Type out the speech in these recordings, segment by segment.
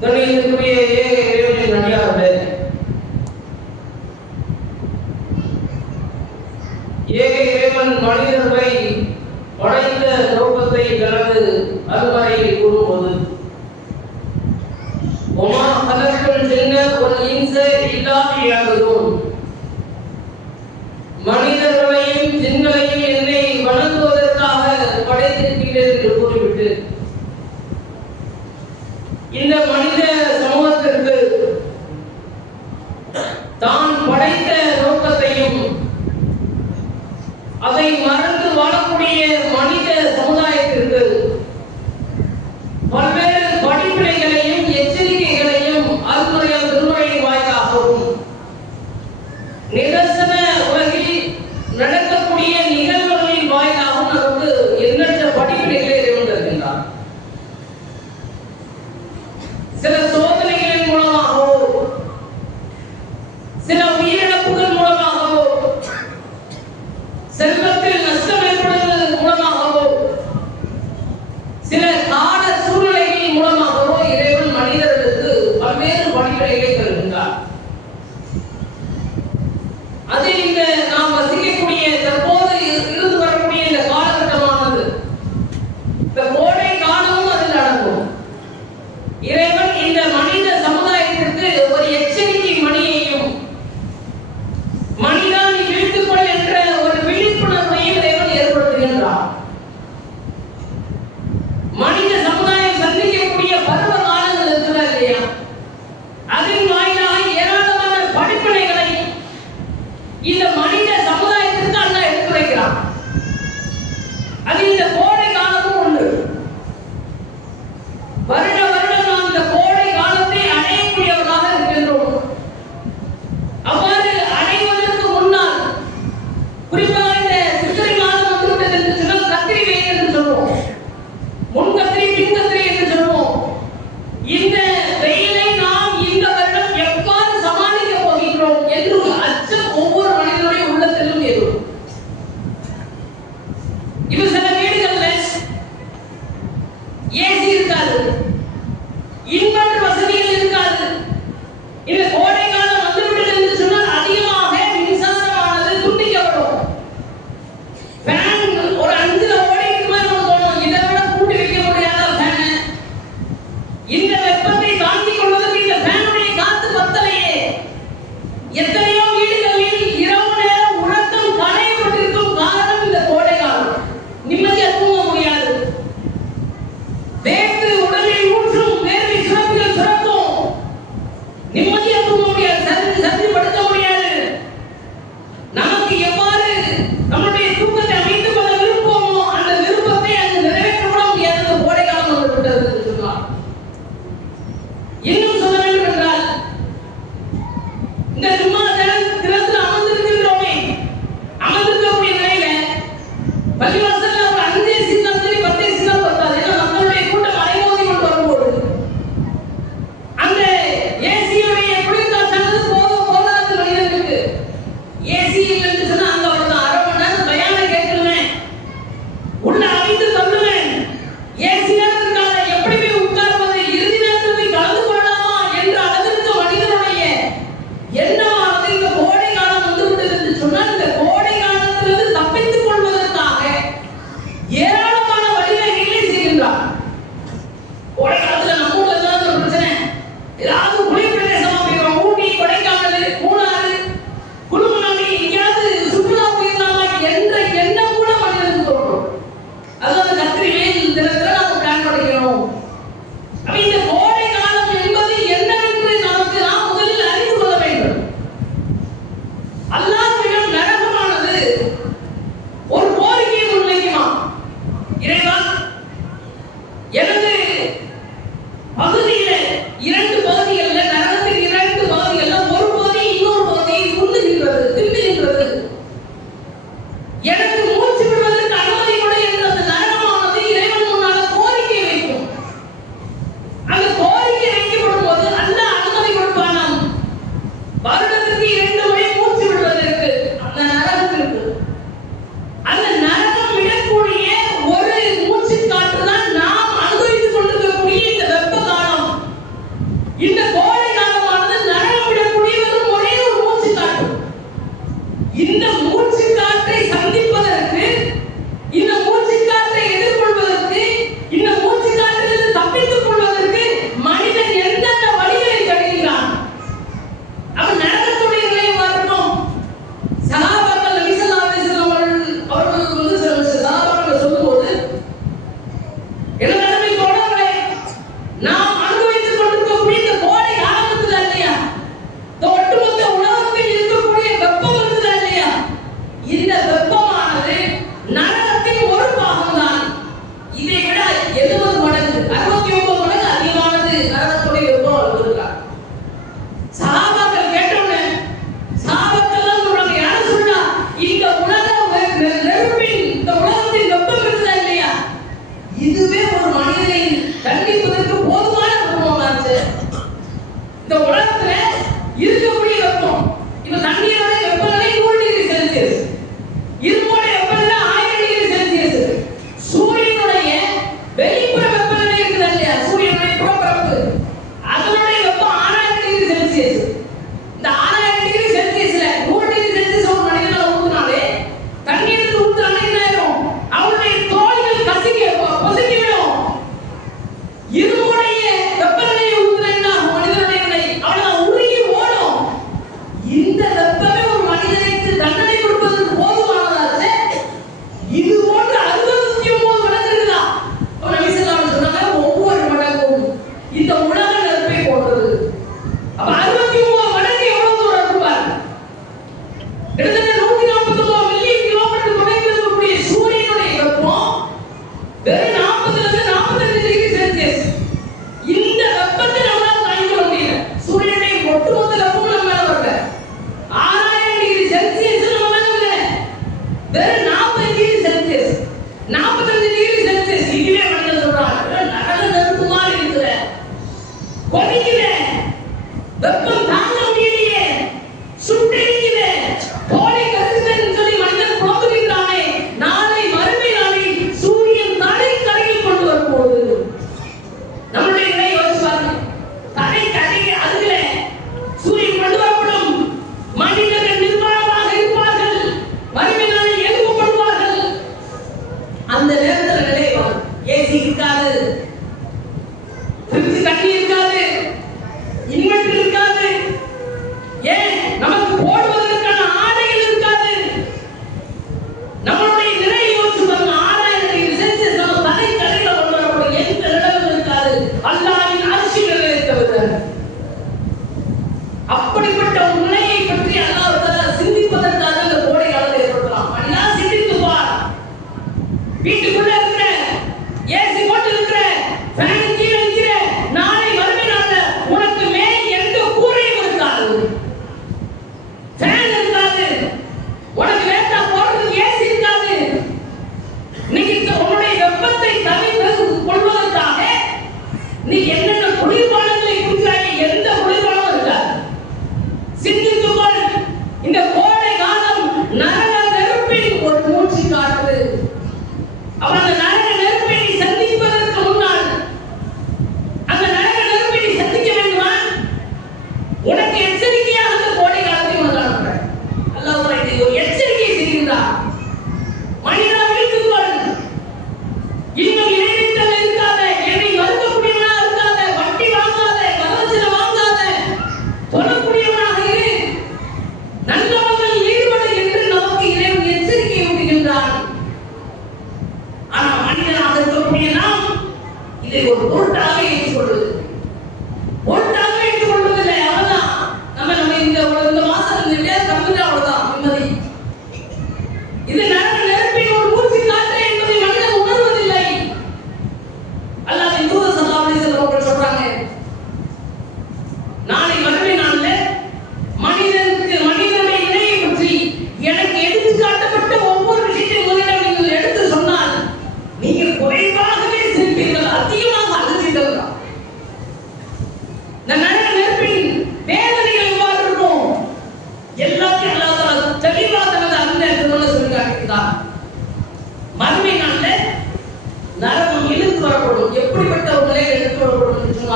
गणित पे ये रेडियो नडिया है இறை ನಿಮ್ಮ You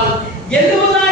var. Geldi o zaman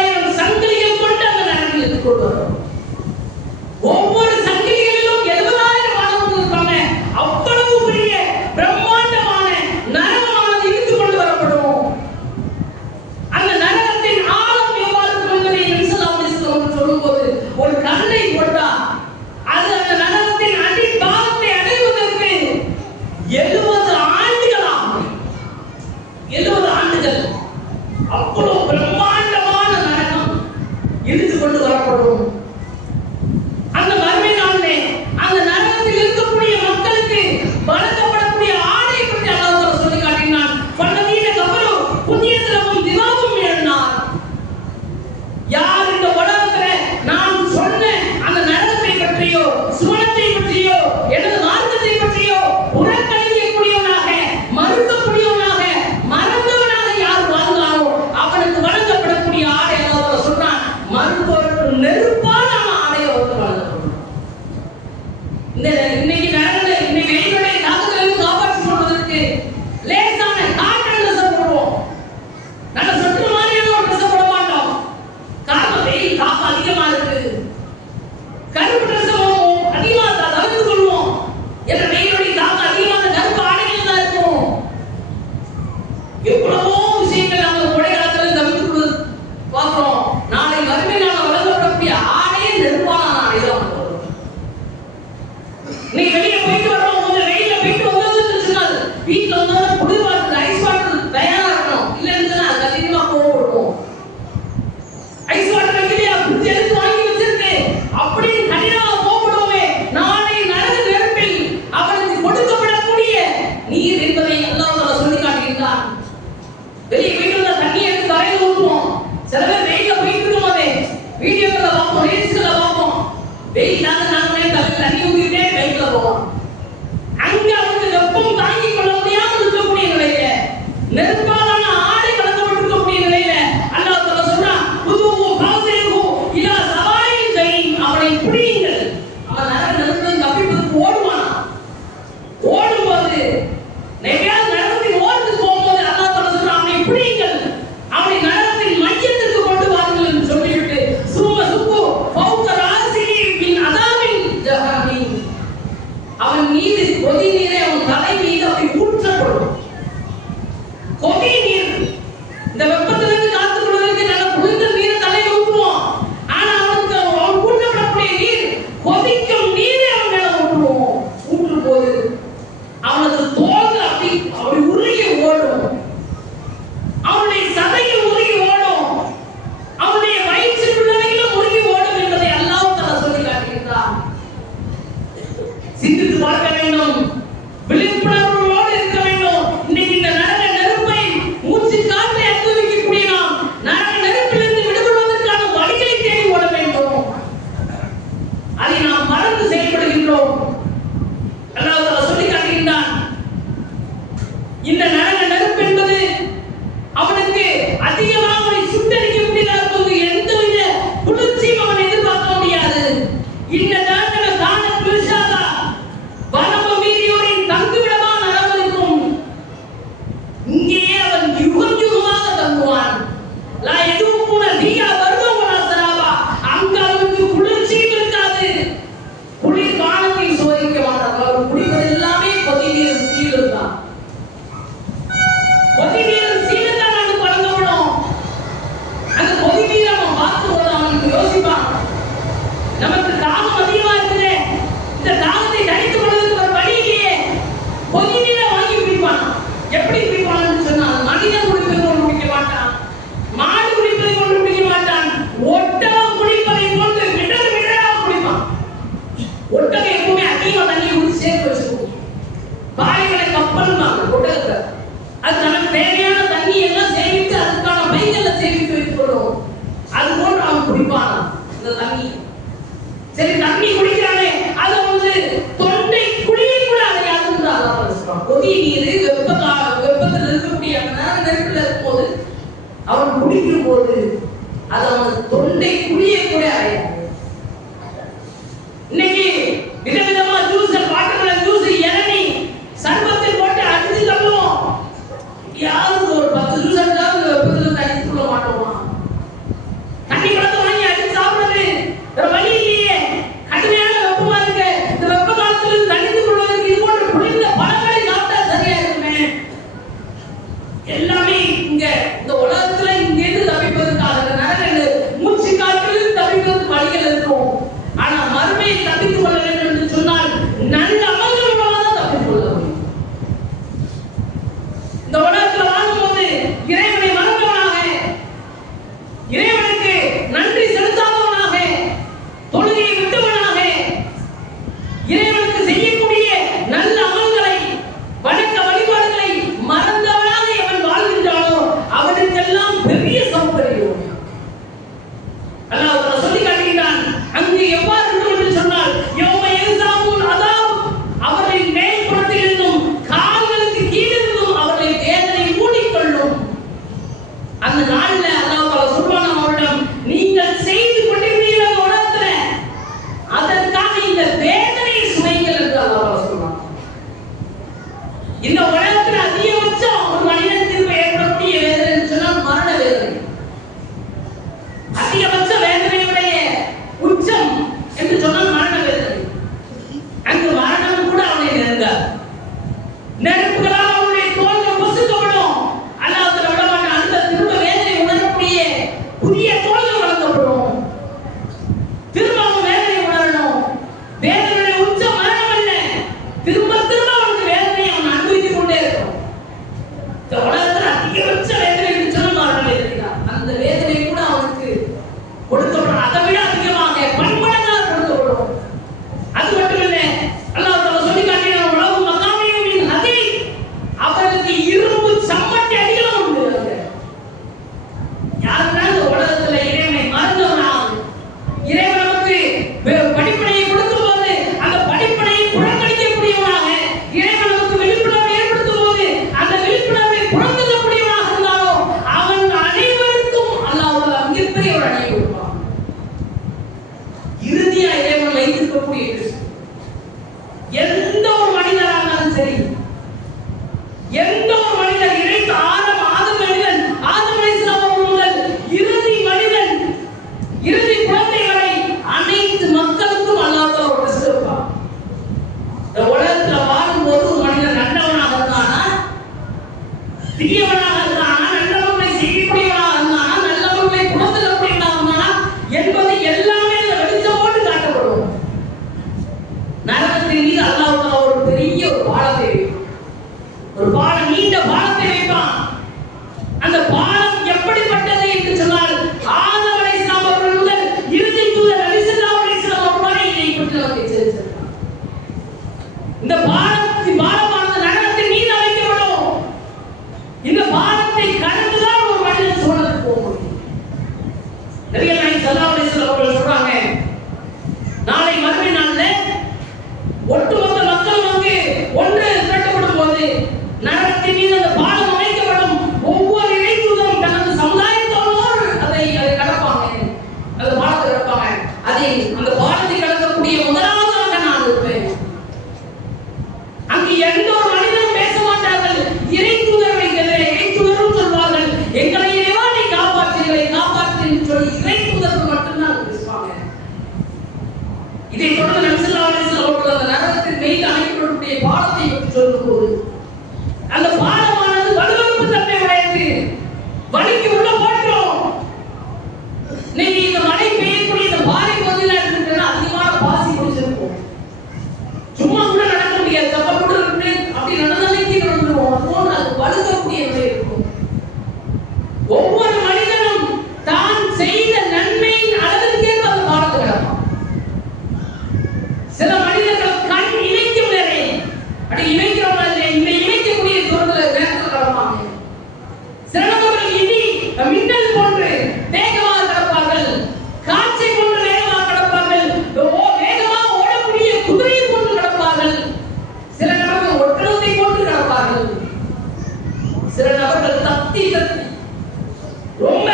ரொம்ப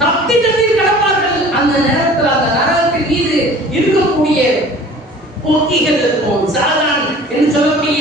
தப்பி தண்ணீர் கிடப்பார்கள். அந்த நேரத்தில் அந்த நரகத்தின் மீது இருக்கக்கூடிய போக்கிகள் இருக்கும். சாதான் என்று சொல்லக்கூடிய